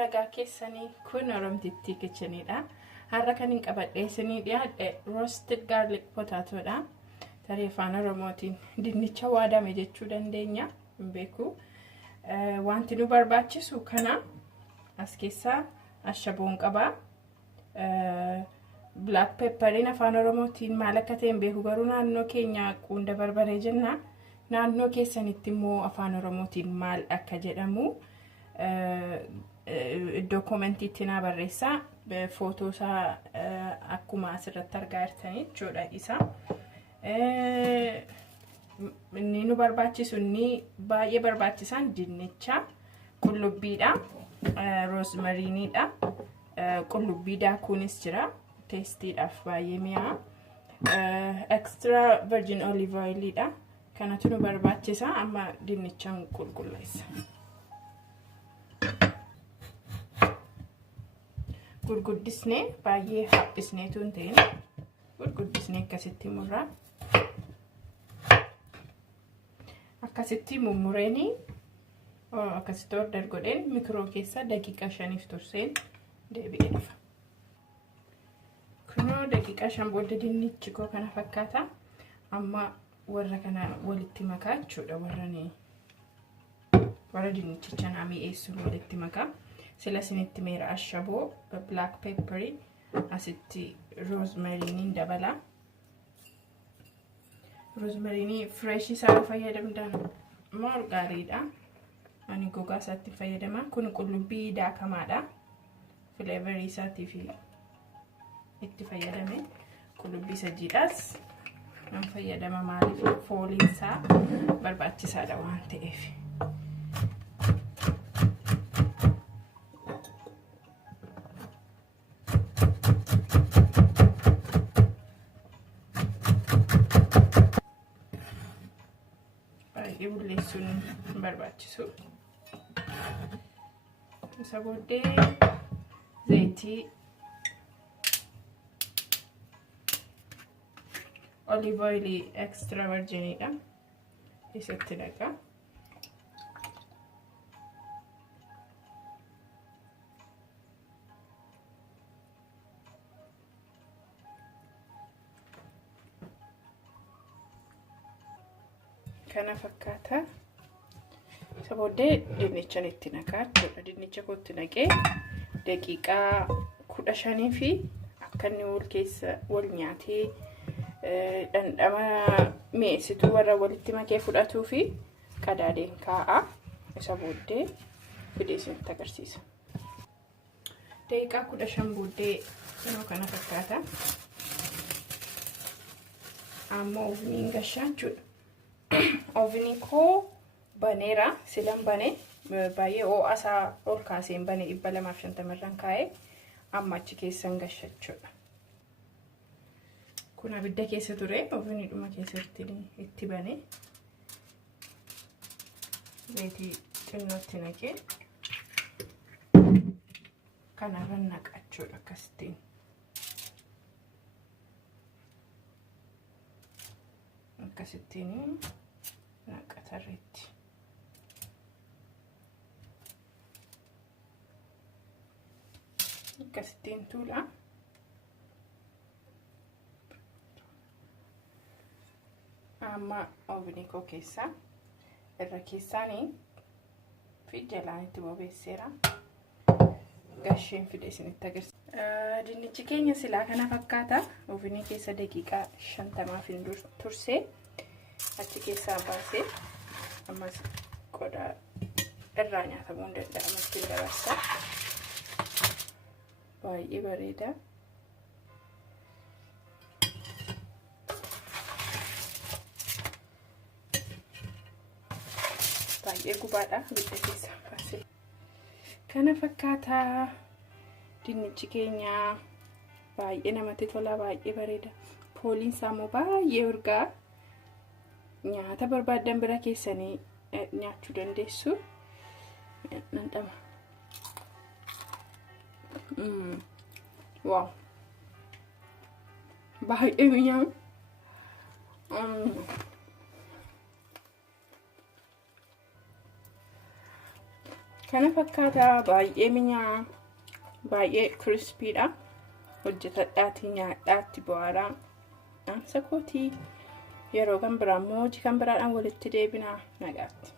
nagaa keessanii kun Oromtiti kitchenidha. Har'a kan hin qabadhee isinii dhiyaadhe roasted garlic potato dha. Tarii afaan Oromootiin dinnicha waadame jechuu dandeenya. Hin beeku. Wanti nu barbaachisu kana as keessaa ashaboon qaba. Black pepperin afaan Oromootiin maal akka ta'e hin beeku, garuu naannoo keenya qunda barbaree jenna. Naannoo keessanitti immoo afaan Oromootiin maal akka jedhamu iddoo kommentiitti naa barreessaa. Footoo isaa akkuma asirratti argaa jirtanii jechuudha isa. Inni nu barbaachisu inni baay'ee barbaachisaan dinnicha, qullubbiidha, rosemariiniidha. Qullubbii daakuunis jira. Tastiidhaaf baay'ee mi'aa. Extra virgin olive oilidha. Kanatu nu barbaachisa. Amma dinnichaan qulqulleessa. Gurguddisnee baay'ee haphisneetu hin ta'in. Gurguddisnee akkasitti murraa. Akkasitti mummureeni akkasitti order godheen mikroo keessa daqiiqa 5 turseen deebi'ee dhufa. Kunoo daqiiqa 5 booda dinnichi koo kana fakkaata. Amma warra kana walitti makaa jechuudha. Warra dinnichicha naa mi'eessuun walitti makaa. Sila sinitti meera ashaboo, black pepper, asitti rosemariiniin dabala. Rosemariinii fresh isaa fayyadamdan moo gaariidha. Ani gogaa isaatti fayyadama. Kun qullubbii daakamaadha. Flavor isaatiif itti fayyadame. Qullubbii sadiidhaas nan fayyadama, maaliif fooliin isaa barbaachisaadha waan ta'eef. Bulleessuun barbaachisu. Isa booddee zayitii, olive oil extra virginidha. Isatti naqa. Kana fakkaata. Isa booddee dinnichaan itti naqaa jechuudha. Dinnicha kootti naqee daqiiqaa 15 fi akka inni wal keessa wal nyaatee dhandhama mi'eessituu warra walitti makee fudhatuu fi qadaadeen kaa'a. Isa booddee fidee isinitti agarsiisa. Daqiiqaa 15 booddee kana fakkaata. Amma oofniin gashaa jechuudha. Ovenii koo baneera, silan bane baay'ee ho'a isaa ol kaaseen bane 250 irraan kaa'ee amma achi keessan gashachuudha. Kun abidda keessa ture, oveniidhuma keessatti itti bane. Zayitii xinnootti naqee kanarra naqachuudha akkasittiin. Akkasittiin naqatarreetti. Akkasittiin tuula. Amma ovenii koo keessa irra keessaanii fi jalaan itti bobeesseera. Gasheen fide isinitti agarsiisa. Dinnichi keenya silaa kana fakkaata. Ovenii keessa daqiiqaa 50 tursee achi keessaa baasee ammas qodaa irraa nyaatamuu hin danda'amatti dabarsa. Baay'ee bareeda. Baay'ee gubaadha abidda keessaa baasee. Kana fakkaata dinnichi keenya. Baay'ee namatti tola, baay'ee bareeda. Fooliin isaa immoo baay'ee urgaa. Nyaata barbaadan bira keessanii nyaachuu dandeessu. Nandhama. Wow. Baay'ee mi'aawu. kana fakkaata baay'ee minyaa baay'ee crispyidha hojjetadhaati nyaadhaatti bohaaraa sakooti yeroo kan biraa immoo hojii kan biraadhaan walitti deebina nagaatti